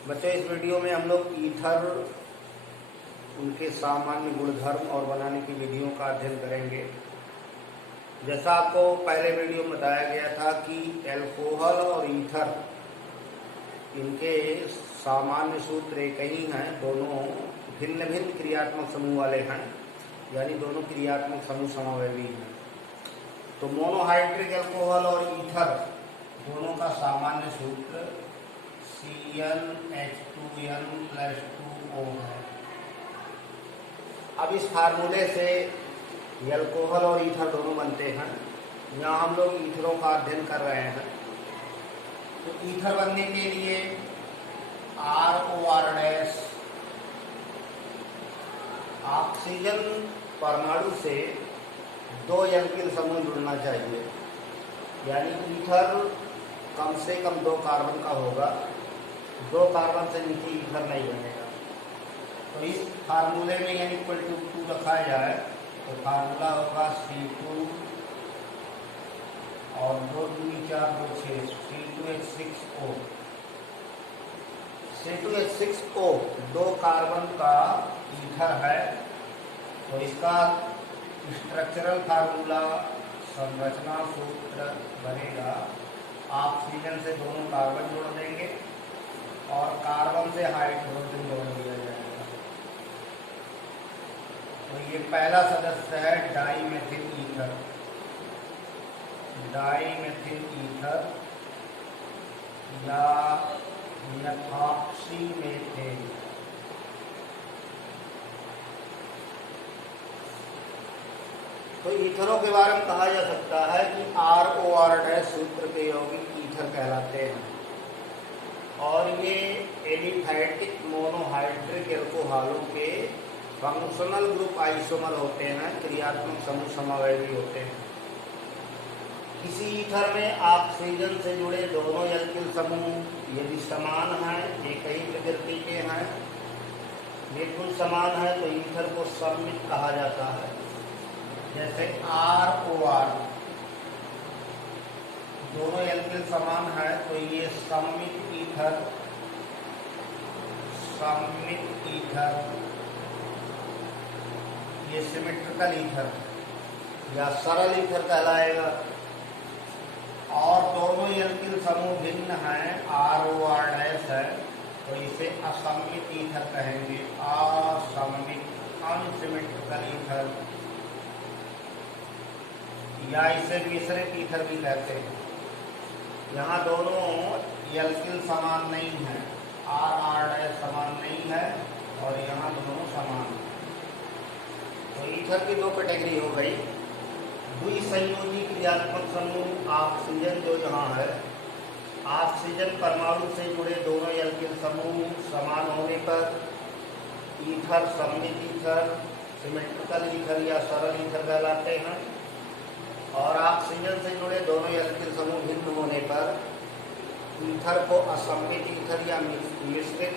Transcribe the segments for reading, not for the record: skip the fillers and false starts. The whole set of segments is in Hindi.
बच्चों, इस वीडियो में हम लोग ईथर, उनके सामान्य गुणधर्म और बनाने की विधियों का अध्ययन करेंगे। जैसा आपको पहले वीडियो में बताया गया था कि एल्कोहल और ईथर, इनके सामान्य सूत्र एक ही हैं, दोनों भिन्न भिन्न क्रियात्मक समूह वाले हैं, यानी दोनों क्रियात्मक समूह समावयवी हैं। तो मोनोहाइड्रिक एल्कोहल और ईथर दोनों का सामान्य सूत्र CnH2n+2O है। अब इस फार्मूले से एल्कोहल और ईथर दोनों बनते हैं। यहाँ हम लोग ईथरों का अध्ययन कर रहे हैं। तो ईथर बनने के लिए ROR' ऑक्सीजन परमाणु से 2 एल्किल समूह जुड़ना चाहिए, यानी ईथर कम से कम 2 कार्बन का होगा। 2 कार्बन से नीचे ईथर नहीं बनेगा। तो इस फार्मूले में यानी =2 रखा जाए तो फार्मूला होगा C2 और 2 दूनी 4 2 6 C2H6O। C2H6O 2 कार्बन का ईथर है। तो इसका स्ट्रक्चरल फार्मूला, संरचना सूत्र बनेगा, ऑक्सीजन से दोनों कार्बन जोड़ देंगे और कार्बन से हाइड्रोजन जोड़ दिया जाएगा। तो ये पहला सदस्य है डाईमेथिल ईथर। डाईमेथिल ईथर या मेथॉक्सीमेथेन। तो ईथरों के बारे में कहा जा सकता है कि ROR' सूत्र के यौगिक ईथर कहलाते हैं और ये एलिफैटिक मोनोहाइड्रिक एल्कोहलों के फंक्शनल ग्रुप आइसोमर होते हैं, क्रियात्मक समूह समावयवी होते हैं। किसी ईथर में ऑक्सीजन से जुड़े दोनों एल्किल समूह यदि समान हैं, एक ही प्रकृति के हैं, बिल्कुल समान है, तो ईथर को सममित कहा जाता है। जैसे ROR, दोनों एल्किल समान है तो ये सममित ईथर, ये सिमेट्रिकल ईथर या सरल ईथर कहलाएगा। और दोनों एल्किल समूह भिन्न हैं, ROR' है, तो इसे असममित ईथर कहेंगे। असममित, अनसिमेट्रिकल ईथर, या इसे मिश्रित ईथर भी कहते हैं। यहाँ दोनों एल्किल समान नहीं है, RR' समान नहीं है और यहाँ दोनों समान है। तो ईथर की 2 कैटेगरी हो गई। द्विसंयोजी क्रियात्मक समूह ऑक्सीजन जो यहाँ है, ऑक्सीजन परमाणु से जुड़े दोनों एल्किल समूह समान होने पर ईथर सममित ईथर, सिमेट्रिकल ईथर या सरल ईथर कहलाते हैं। और ऑक्सीजन से जुड़े दोनों एल्किल समूह भिन्न होने पर ईथर को असममित ईथर या मिश्रित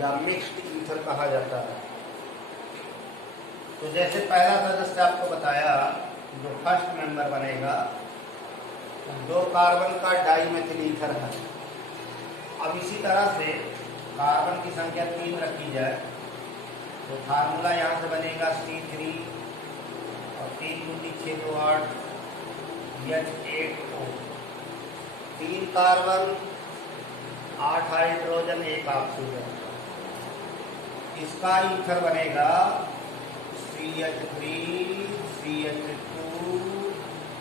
या मिक्स्ड ईथर कहा जाता है। तो जैसे पहला सदस्य आपको बताया, जो फर्स्ट मेंबर बनेगा, 2 कार्बन का डाईमेथिल ईथर है। अब इसी तरह से कार्बन की संख्या 3 रखी जाए तो फार्मूला यहाँ से बनेगा C3 और 3 दूनी 6 2 8 H8O। 3 carbon, 8 hydrogen, 1 oxygen. इसका ईथर बनेगा CH3 CH2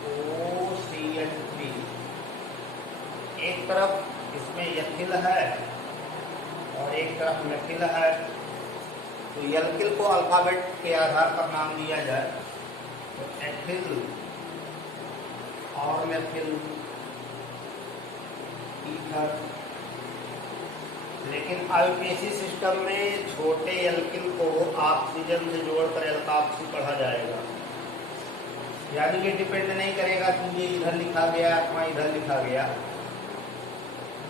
OCH3। एक तरफ इसमें एथिल है और एक तरफ मेथिल है। तो एल्किल को अल्फाबेट के आधार पर नाम दिया जाए तो एथिल और मेथिल ईथर। लेकिन आईपीएसी सिस्टम में छोटे एल्किल को ऑक्सीजन से जोड़कर एल्काक्सी पढ़ा जाएगा, यानी कि डिपेंड नहीं करेगा कि ये इधर लिखा गया अथवा इधर लिखा गया।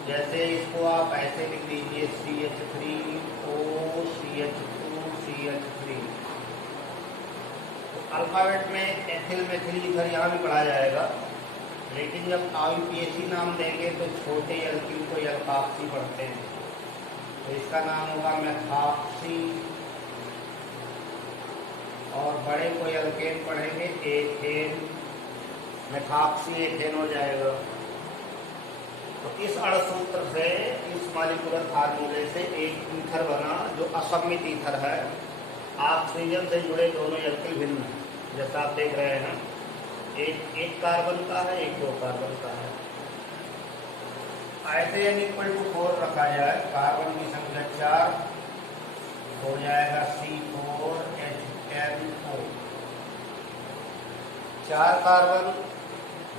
जैसे इसको आप ऐसे लिख लीजिए CH3O CH2 CH3। तो अल्फाबेट में एथिल मेथिल ईथर यहाँ भी पढ़ा जाएगा, लेकिन जब आईपीएसी नाम देंगे तो छोटे एल्किल को एल्काक्सी पढ़ते हैं। तो इसका नाम होगा मेथॉक्सी। और बड़े को एल्केन पढ़ेंगे एथेन, मेथॉक्सी एथेन हो जाएगा। तो इस अणुसूत्र से, इस मॉलिक्यूलर फार्मूले से एक ईथर बना जो असमित ईथर है। ऑक्सीजन से जुड़े दोनों एल्किल भिन्न है, जैसा आप देख रहे हैं, एक कार्बन का है, एक 2 कार्बन का है। ऐसे n = 4 रखा जाए, कार्बन की संख्या 4 हो जाएगा C4H10O। 4 carbon,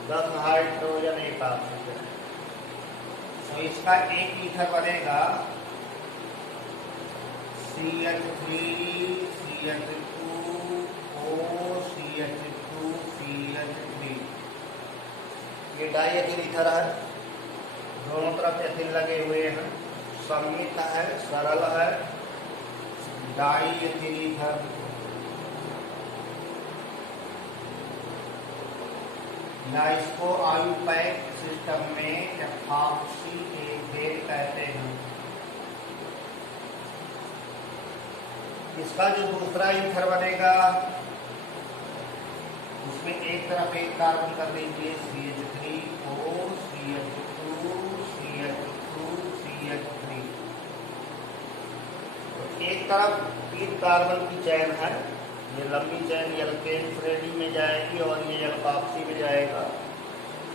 10 hydrogen, 1 oxygen. तो इसका एक ईथर बनेगा CH3 CH2O CH2 CH3। ये डाइएथिल ईथर है, दोनों तरफ एथिल लगे हुए हैं, सममित है, सरल है, डाइएथिल ईथर। या इसको आयुपैक सिस्टम में एथॉक्सी एथेन कहते हैं। इसका जो दूसरा ईथर बनेगा, उसमें एक तरफ एक कार्बन कर दीजिए CH3O CH2 CH2 CH3। तो एक तरफ 3 कार्बन की चैन है, ये लंबी चैन एल्केन श्रेणी में जाएगी और ये एल्काक्सी में जाएगा।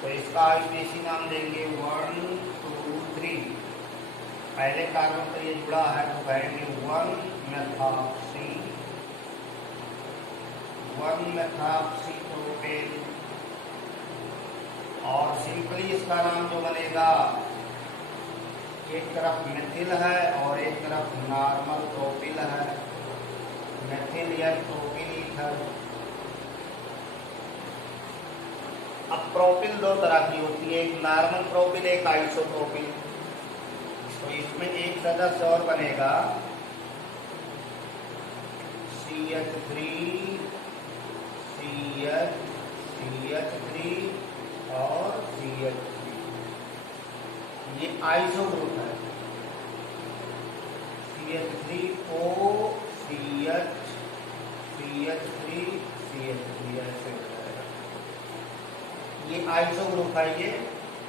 तो इसका आईपीसी नाम देंगे 1 2 3। पहले कार्बन पर ये जुड़ा है तो कहेंगे 1 मेथॉक्सी, 1 मेथॉक्सी प्रोपेन। और सिंपली इसका नाम जो बनेगा, एक तरफ मेथिल है और एक तरफ नॉर्मल प्रोपिल है, मेथिल या प्रोपिल ईथर। अब प्रोपिल 2 तरह की होती है, एक नॉर्मल प्रोपिल, एक आइसोप्रोपिल। तो इसमें एक सदस्य और बनेगा CH3 CH CH3 और CH3। ये आइसो ग्रुप है, CH3O CH CH3 CH3 ऐसे हो जाएगा। ये आइसो ग्रुप है ये।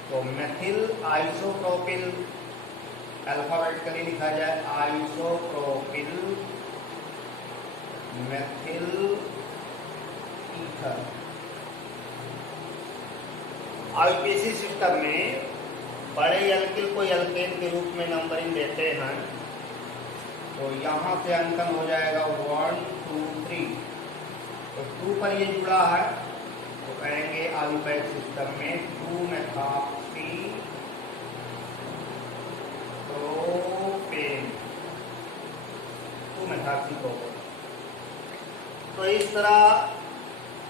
तो मेथिल आइसोप्रोपिल, अल्फाबेटिकली लिखा जाए isopropyl methyl ether. IPC system में बड़े एल्किल को एल्केन के रूप में नंबरिंग देते हैं। तो यहाँ से अंकन हो जाएगा 1 2 3। तो 2 पर ये जुड़ा है तो कहेंगे आयुपैक सिस्टम में 2 मेथॉक्सी प्रोपेन, 2 मेथॉक्सी प्रोपेन। तो इस तरह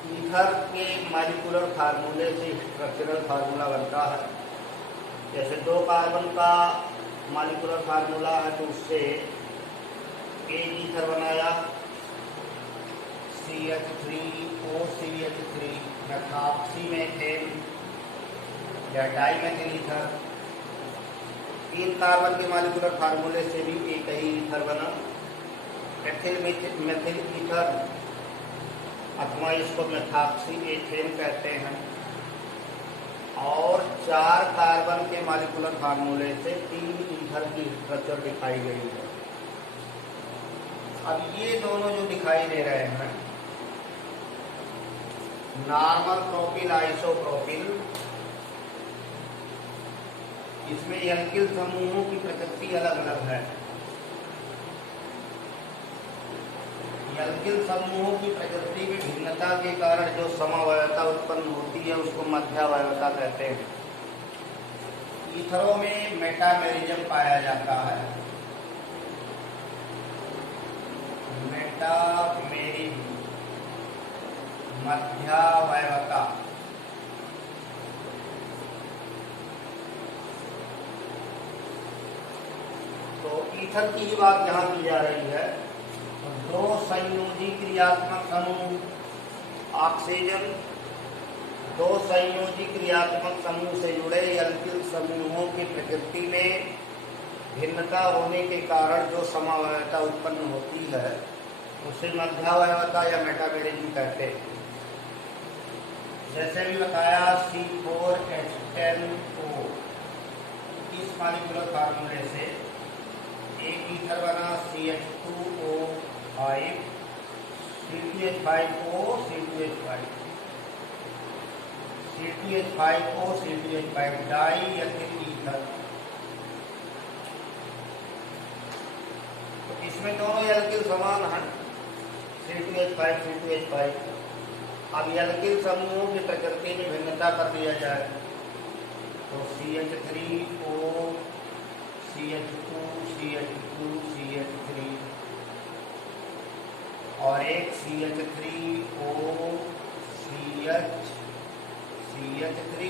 ईथर के मॉलिक्यूलर फार्मूले से स्ट्रक्चरल फार्मूला बनता है। जैसे 2 कार्बन का मॉलिक्यूलर फार्मूला है तो उससे एक ईथर बनाया CH3O CH3 मेथॉक्सी मेथेन या डाइमेथिल ईथर। 3 कार्बन के मॉलिक्यूलर फार्मूले से भी एक ही ईथर बना, एथिल मेथिल ईथर, अथवा इसको मेथॉक्सी एथेन कहते हैं। और 4 कार्बन के मॉलिक्यूलर फार्मूले से 3 ईथर की स्ट्रक्चर दिखाई गई है। अब ये दोनों जो दिखाई दे रहे हैं, नॉर्मल प्रोपिल आइसोप्रोपिल, इसमें एल्किल समूहों की प्रकृति अलग अलग है। एल्किल समूहों की प्रकृति में भिन्नता के कारण जो समवायता उत्पन्न होती है उसको मध्यावयवता कहते हैं। ईथरों में मेटामेरिज्म पाया जाता है, मेटामेरिज्म, मध्यावयवता। तो ईथर की ही बात यहाँ की जा रही है। 2 संयोजी क्रियात्मक समूह ऑक्सीजन, 2 संयोजी क्रियात्मक समूह से जुड़े एल्किल समूहों की प्रकृति में भिन्नता होने के कारण जो समावयवता उत्पन्न होती है उसे मध्यावयवता या मेटामेरिज्म कहते हैं। जैसे भी बताया C4H10O, इस मॉलिक्यूलर फार्मूले से एक ईथर बना CH2O5, C2H5O, C2H5, C2H5O, C2H5 die ethyl ether. तो इसमें दोनों एल्किल समान हैं, C2H5, C2H5। अब एल्किल समूहों की प्रकृति में भिन्नता कर दिया जाए तो CH3O, CH2, CH2, CH3 और एक CH3O, CH, CH3,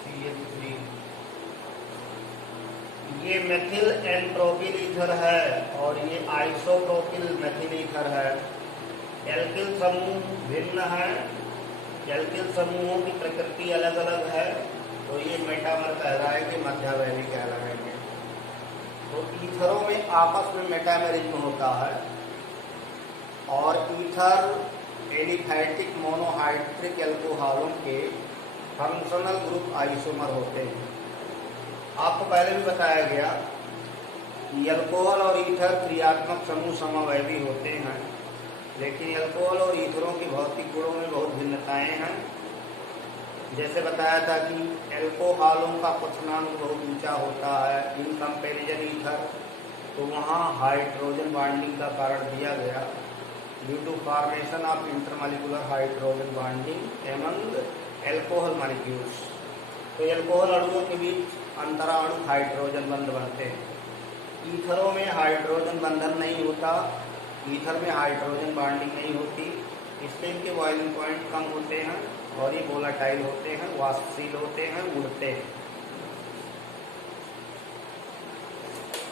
CH3। ये मेथिल एन प्रोपिल ईथर है और ये आइसोप्रोपिल मेथिल ईथर है। एल्किल समूह भिन्न है, एल्किल समूहों की प्रकृति अलग अलग है, तो ये मेटामर कहलाएंगे, मध्यावयवी कहलाएंगे। तो ईथरों में आपस में मेटामेरिज्म होता है और ईथर एलिफैटिक मोनोहाइड्रिक एल्कोहलों के फंक्शनल ग्रुप आइसोमर होते हैं। आपको पहले भी बताया गया कि एल्कोहल और ईथर क्रियात्मक समूह समवयवी होते हैं, लेकिन एल्कोहल और ईथरों की भौतिक गुणों में बहुत भिन्नताएं हैं। जैसे बताया था कि एल्कोहलों का क्वथनांक बहुत ऊंचा होता है इन कंपेरिजन ईथर, तो वहाँ हाइड्रोजन बॉन्डिंग का कारण दिया गया, due to formation of intermolecular hydrogen bonding among alcohol molecules. तो एल्कोहल अणुओं के बीच अंतराणु हाइड्रोजन बंध बनते हैं। ईथरों में हाइड्रोजन बंधन नहीं होता, ईथर में हाइड्रोजन बॉन्डिंग नहीं होती, इसलिए इनके बॉइलिंग पॉइंट कम होते हैं और ये वोलाटाइल होते हैं, वाष्पशील होते हैं, उड़ते हैं।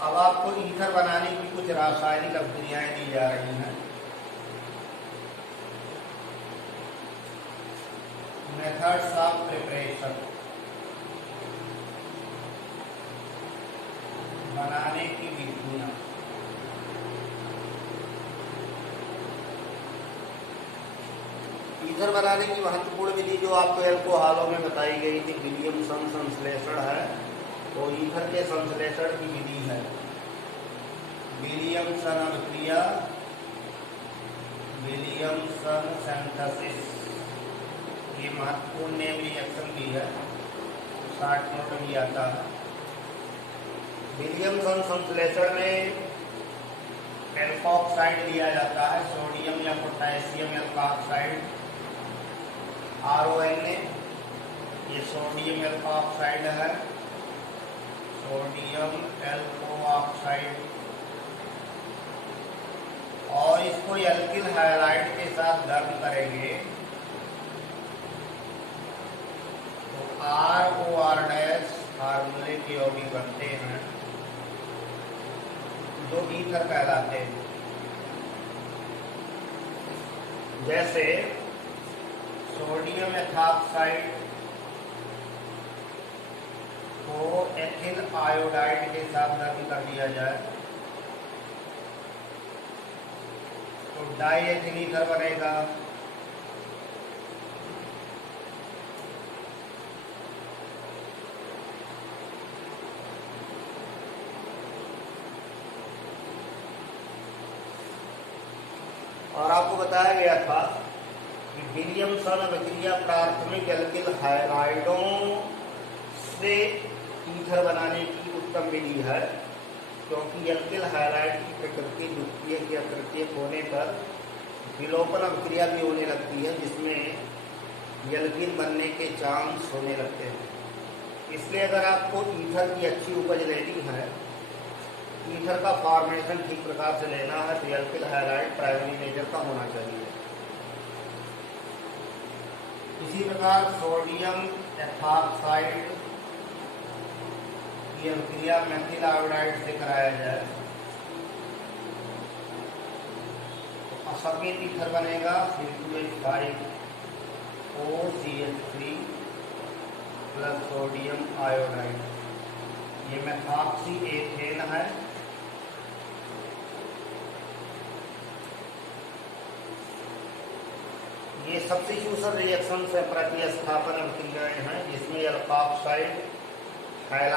अब आपको ईथर बनाने की कुछ रासायनिक अभिक्रियाएं दी जा रही हैं। मेथड्स ऑफ प्रिपरेशन, बनाने की विधियां। ईथर बनाने की महत्वपूर्ण विधि जो आपको एल्कोहलों में बताई गई थी, विलियमसन संश्लेषण है। तो ईथर के संश्लेषण की विधि है विलियमसन अभिक्रिया, विलियमसन सिंथेसिस। ये महत्वपूर्ण नेम रिएक्शन भी है, 60 नोट भी आता है। विलियमसन संश्लेषण में एल्कोक्साइड लिया जाता है, सोडियम या पोटेशियम एल्कोक्साइड, RONA। ये सोडियम एल्कोक्साइड है, सोडियम एल्कोऑक्साइड, और इसको एल्किल हाइलाइड के साथ गर्म करेंगे तो ROR- फार्मूले के यौगिक बनते हैं जो ईथर कहलाते हैं। जैसे सोडियम एथॉक्साइड को एथिल आयोडाइड के साथ गर्म कर दिया जाए तो डाई एथिल ईथर बनेगा। और आपको बताया गया था कि विलियमसन अभिक्रिया प्राथमिक एल्किल हाइलाइडों से ईथर बनाने की उत्तम विधि है, क्योंकि एल्किल हाइलाइड की प्रकृति द्वितीयक या तृतीयक होने पर विलोपन अभिक्रिया भी होने लगती है, जिसमें एल्किन बनने के चांस होने लगते हैं। इसलिए अगर आपको ईथर की अच्छी उपज लेनी है, ईथर का फॉर्मेशन ठीक प्रकार से लेना है, तो एल्किल हाइलाइड प्राइमरी नेचर का होना चाहिए। इसी प्रकार सोडियम एथॉक्साइड की अभिक्रिया मेथिल आयोडाइड से कराया जाए तो असफेद ईथर बनेगा, C2H5OCH3 प्लस सोडियम आयोडाइड। ये मेथॉक्सी एथेन है, ये सब्स्टिट्यूशन रिएक्शन से प्रतिस्थापन क्रियाएं हैं जिसमें अल्कोक्साइड